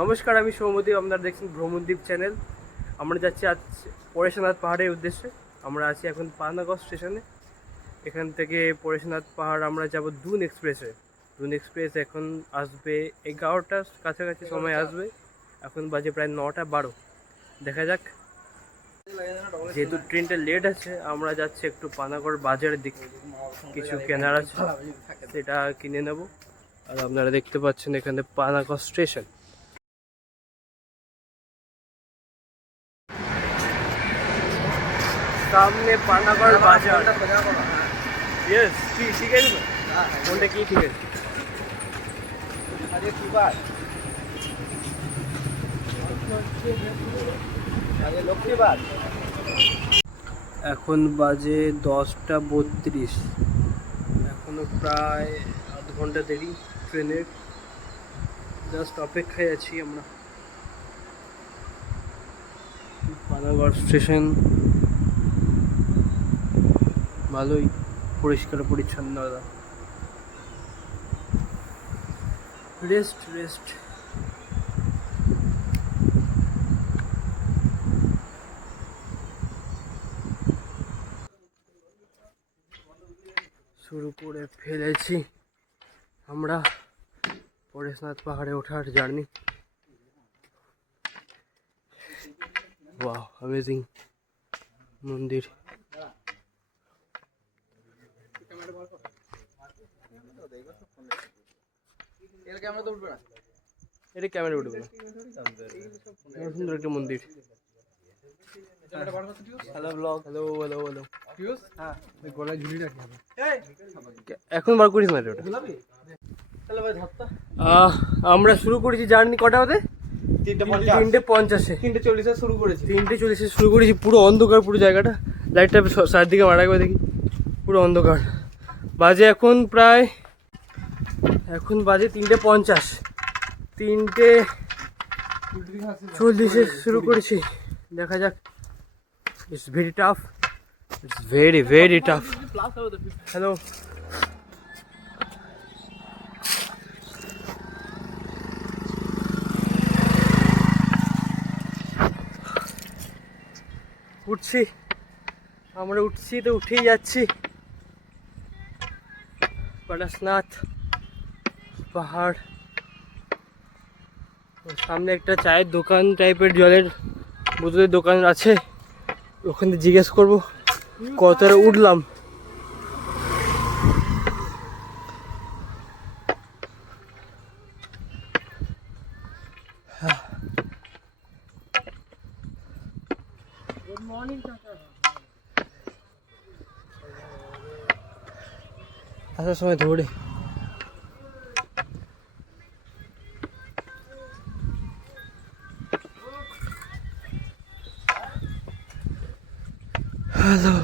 নমস্কার, আমি সৌমদীপ। আপনারা দেখছেন ভ্রমণদ্বীপ চ্যানেল। আমরা যাচ্ছি আজ পরেশনাথ পাহাড়ের উদ্দেশ্যে। আমরা আছি এখন পানাগড় স্টেশনে। এখান থেকে পরেশনাথ পাহাড় আমরা যাব দুন এক্সপ্রেসে। দুন এক্সপ্রেস এখন আসবে 11টার কাছাকাছি সময় আসবে। এখন বাজে প্রায় 9:12। দেখা যাক। যেহেতু ট্রেনটা লেট আছে, আমরা যাচ্ছি একটু পানাগড় বাজারের দিকে। কিছু কেনার আছে, সেটা কিনে নেব। আর আপনারা দেখতে পাচ্ছেন এখানে পানাগড় স্টেশন। सामने पानागढ़ बाजार। यस, ठीक है ना? बोलते कि ठीक है। अरे की बात, अरे लोग की बात। এখন বাজে 10:32। এখনো প্রায় আধ ঘন্টা দেরি ট্রেনের। জাস্ট অপেক্ষায় আছি আমরা। পানাগড় স্টেশন ভালোই পরিষ্কার পরিচ্ছন্নতা। রেস্ট শুরু করে ফেলেছি আমরা পরেশনাথ পাহাড়ে ওঠার জার্নি। ওয়াও, অ্যামেজিং মন্দির। এটা ক্যামেরা উঠবে না। সুন্দর একটা মন্দির। এখন বার করিস না ওটা। আমরা শুরু করেছি জার্নি কটা হতে? 3:50। 3:40 শুরু করেছি। 3:40 শুরু করেছি। পুরো অন্ধকার পুরো জায়গাটা। লাইটটা চারদিকে মারা গেছে, দেখি পুরো অন্ধকার। বাজে এখন প্রায় 3:50। 3:40 শুরু করেছি। দেখা যাক। It's very tough, it's very tough. Hello, উঠছি আমরা, উঠছি তো উঠেই যাচ্ছি। পরেশনাথ পাহাড়। সামনে একটা চায়ের দোকান টাইপের, জলের বোতলের দোকান আছে। ওখানে জিজ্ঞেস করবো কতটা উঠলাম। Good morning. আসার সময় ধরে हेलो।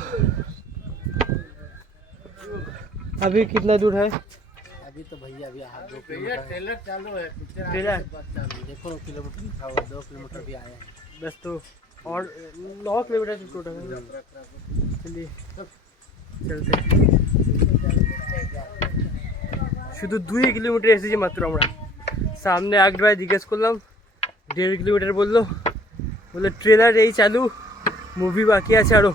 अभी कितना दूर है? अभी तो भैया अभी 2 किलोमीटर ट्रेलर चालू है। ट्रेलर देखो किलोमीटर लिखा हुआ, 2 किलोमीटर भी आया है बस। तो और 9 किलोमीटर टोटल है। चलिए चलते। শুধু 2 কিলোমিটার এসেছি মাত্র আমরা। সামনে একবার জিজ্ঞেস করলাম, 1.5 কিলোমিটার বললো ট্রেলার এই চালু, মুভি বাকি আছে আরো।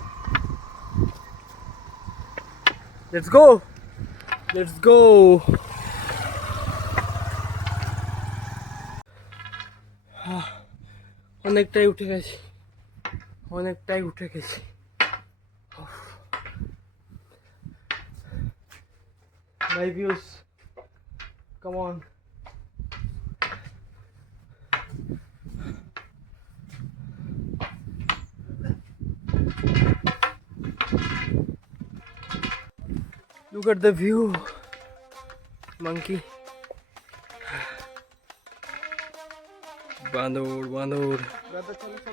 Let's go. অনেকটাই উঠে গেছি। My views, come on. Look at the view, monkey. বাঁদর। চলো।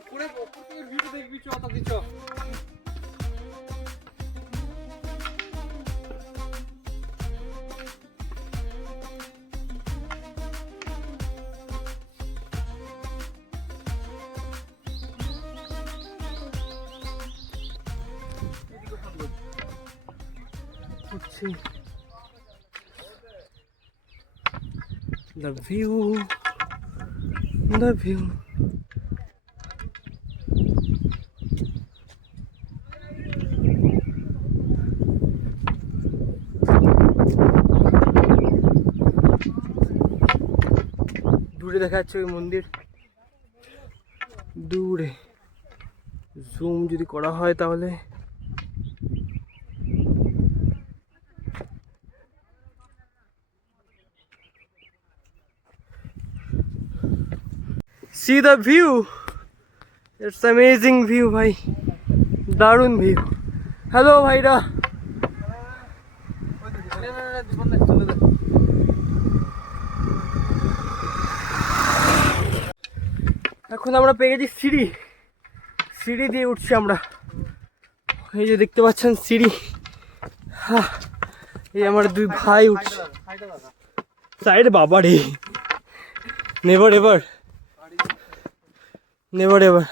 উপরে থেকে ভিউ দেখবি, চত কিছু। করছি। The view. দূরে দেখা যাচ্ছে ওই মন্দির, দূরে জুম যদি করা হয় তাহলে see the view, it's amazing view ভাই, দারুণ ভিউ। হ্যালো ভাইরা, এখন আমরা পেয়ে গেছি সিঁড়ি, সিঁড়ি দিয়ে উঠছি আমরা। এই যে দেখতে পাচ্ছেন সিঁড়ি, এই আমার দুই ভাই উঠছে সাইড। বাবা রে, never ever, never ever,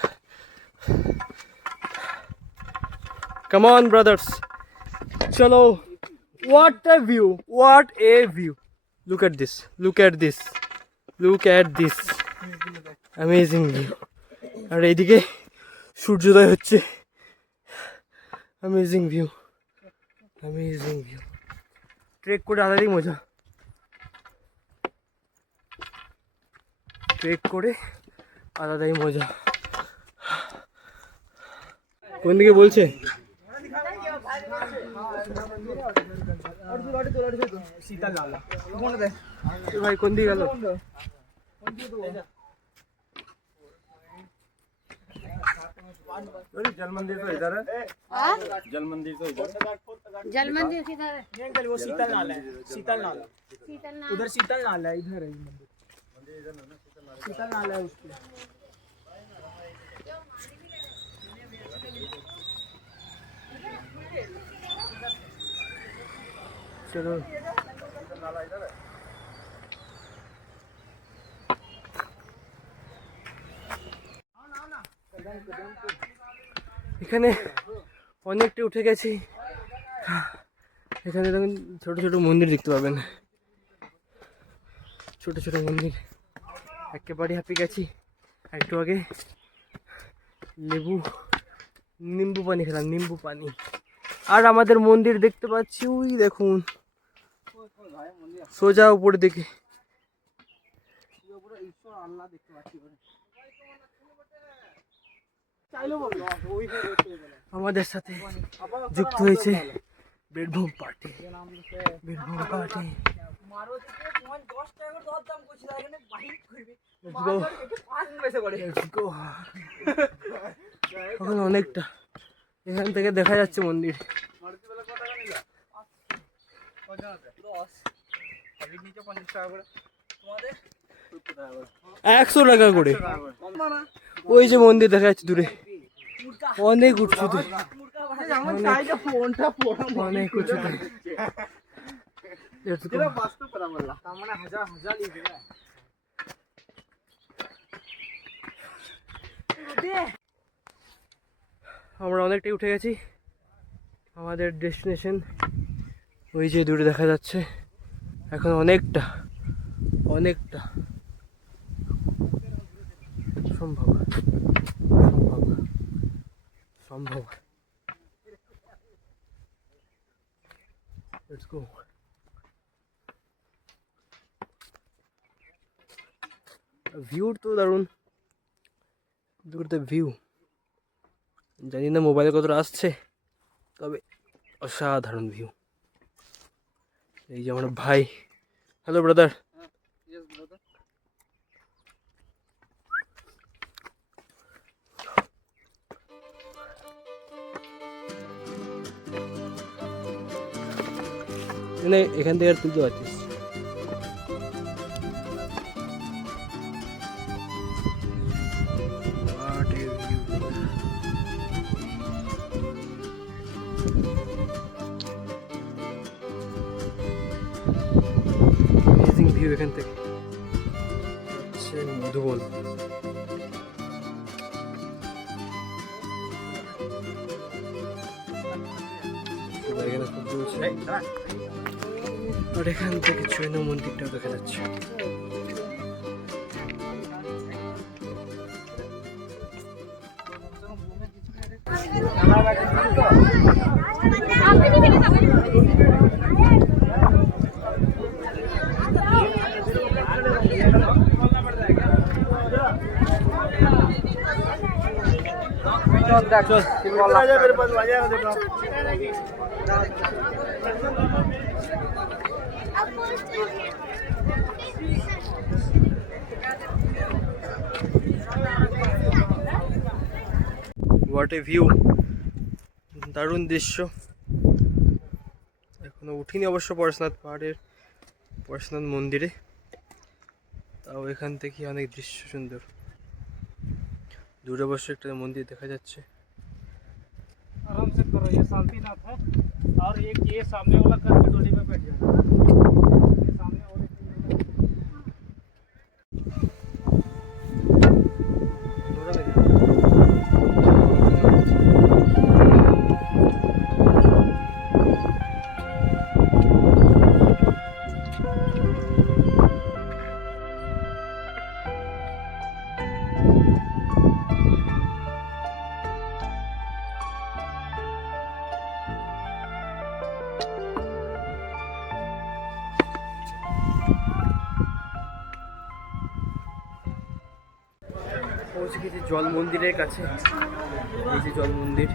come on brothers, chalo, what a view, what a view, look at this, look at this, look at this amazing view। আর এইদিকে সূর্যোদয় হচ্ছে, amazing view, amazing view। Trek করে আলাদাই মজা, trek করে আলাদাই মজা। কোন দিকে বলছে? ভাই কোন দিকে গেল? जल मंदिर तो इधर है, जल मंदिर तो इधर, जल मंदिर किधर है? अंकल वो शीतल नाला है, शीतल नाला शीतल नाथ। उधर शीतल नाला है, इधर है ये मंदिर, शीतल नाला है उसके। चलो এখানে অনেকটা উঠে গেছি। এখানে দেখুন ছোট ছোট মন্দির দেখতে পাবেন, ছোট ছোট মন্দির। একেবারে হ্যাপি গেছি। একটু আগে নিম্বু পানি খেলাম, নিম্বু পানি। আর আমাদের মন্দির দেখতে পাচ্ছি ওই দেখুন সোজা উপরে দিকে। আমাদের সাথে যুক্ত হয়েছে বীরভূম পার্টি, বীরভূম পার্টি। এখন অনেকটা, এখান থেকে দেখা যাচ্ছে মন্দির। 100 টাকা করে। ওই যে মন্দির দেখা যাচ্ছে দূরে, অনেক উঁচুতে, অনেক উঁচুতে। আমরা অনেকটাই উঠে গেছি। আমাদের ডেস্টিনেশন ওই যে দূরে দেখা যাচ্ছে। এখন অনেকটা অনেকটা সম্ভব সম্ভব সম্ভব। Let's go. ভিউ তো দারুণ, দূরতে ভিউ। জানি না মোবাইলে কতটা আসছে, তবে অসাধারণ ভিউ। এই যে আমার ভাই, হ্যালো ব্রাদার। মানে এখান থেকে আর তুলতে পারছিস। অ্যামেজিং ভিউ এখান থেকে। মধুবন, এখানে ফুল চলছে। আর এখান থেকে জৈন মন্দিরটাও দেখা যাচ্ছে। হোয়াট এ ভিউ, দারুণ দৃশ্য। এখনো উঠিনি অবশ্য পরেশনাথ পাহাড়ের পরেশনাথ মন্দিরে, তাও এখান থেকে অনেক দৃশ্য সুন্দর। দূরে অবশ্য একটা মন্দির দেখা যাচ্ছে। आराम से करो, ये शांतिनाथ है और एक ये सामने वाला करके डोली पे बैठ जाना। ये सामने और পৌঁছে গেছি জল মন্দিরের কাছে। এই যে জল মন্দির।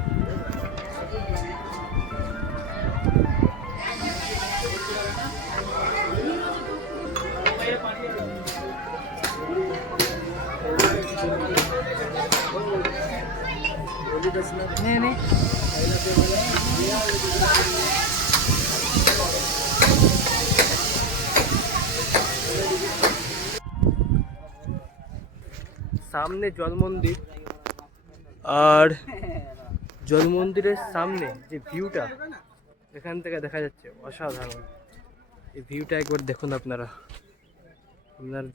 সামনে জল মন্দির, আর জল মন্দিরের সামনে যে ভিউটা এখান থেকে দেখা যাচ্ছে অসাধারণ। এই ভিউটা একবার দেখুন আপনারা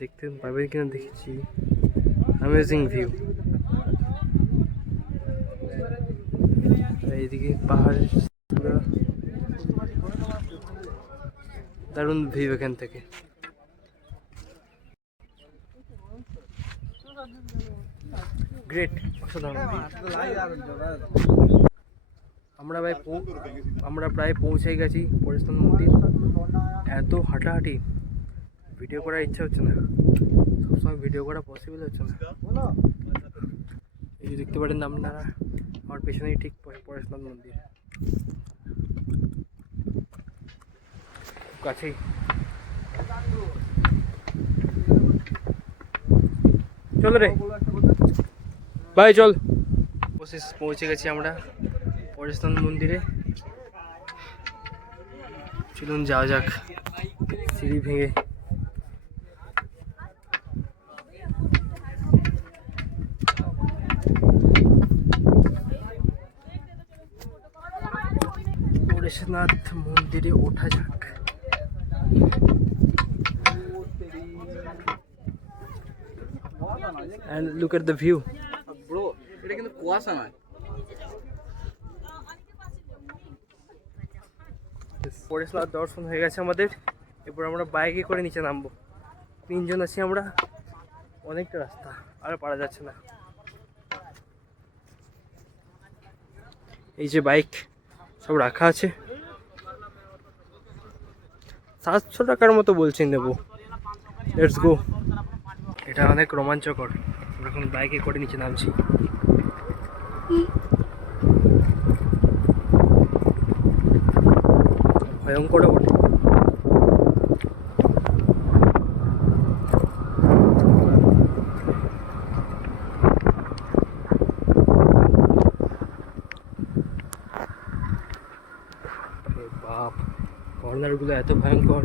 দেখতে পাবেন কিনা দেখছি। Amazing view. এইদিকে পাহাড়ের পুরো দারুণ ভিউ এখান থেকে। গ্রেট, অসাধারণ। আমরা প্রায় পৌঁছে গেছি পরেশনাথ মন্দির। এত হাঁটাহাঁটি, ভিডিও করার ইচ্ছা হচ্ছে না, সবসময় ভিডিও করা পসিবল হচ্ছে না। এই যে দেখতে পারেন আপনারা আমার পেছনেই ঠিক পরেশনাথ মন্দির, কাছেই। চল রে ভাই চল। পৌঁছে গেছি আমরা পরেশনাথ মন্দিরে। চলুন যাওয়া যাক সিঁড়ি ভেঙে। পরেশনাথ মন্দিরে ওঠা যাক। And look at the view. Bro, এটা কিন্তু কুয়াশা নয়। পরেশনাথ দর্শন হয়ে গেছে আমাদের। এরপর আমরা বাইকে করে নিচে নামবো। 3 জন আছি আমরা, অনেকটা রাস্তা, আর পারা যাচ্ছে না। এই যে বাইক সব রাখা আছে, 700 টাকার মতো বলছি নেবো। Let's go. এটা অনেক রোমাঞ্চকর। আমরা এখন বাইকে করে নিচে নামছি। ভয়ঙ্কর বটে। বাপ, কর্নারগুলো এত ভয়ঙ্কর।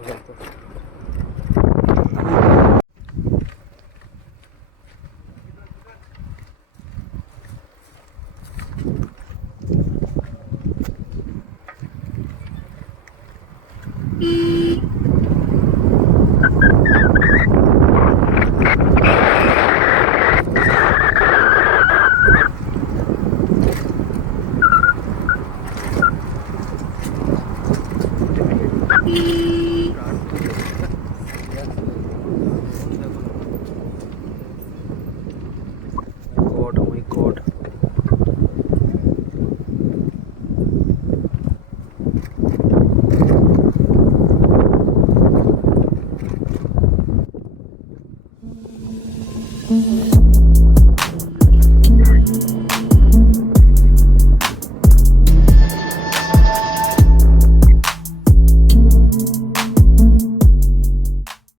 পর্যন্ত।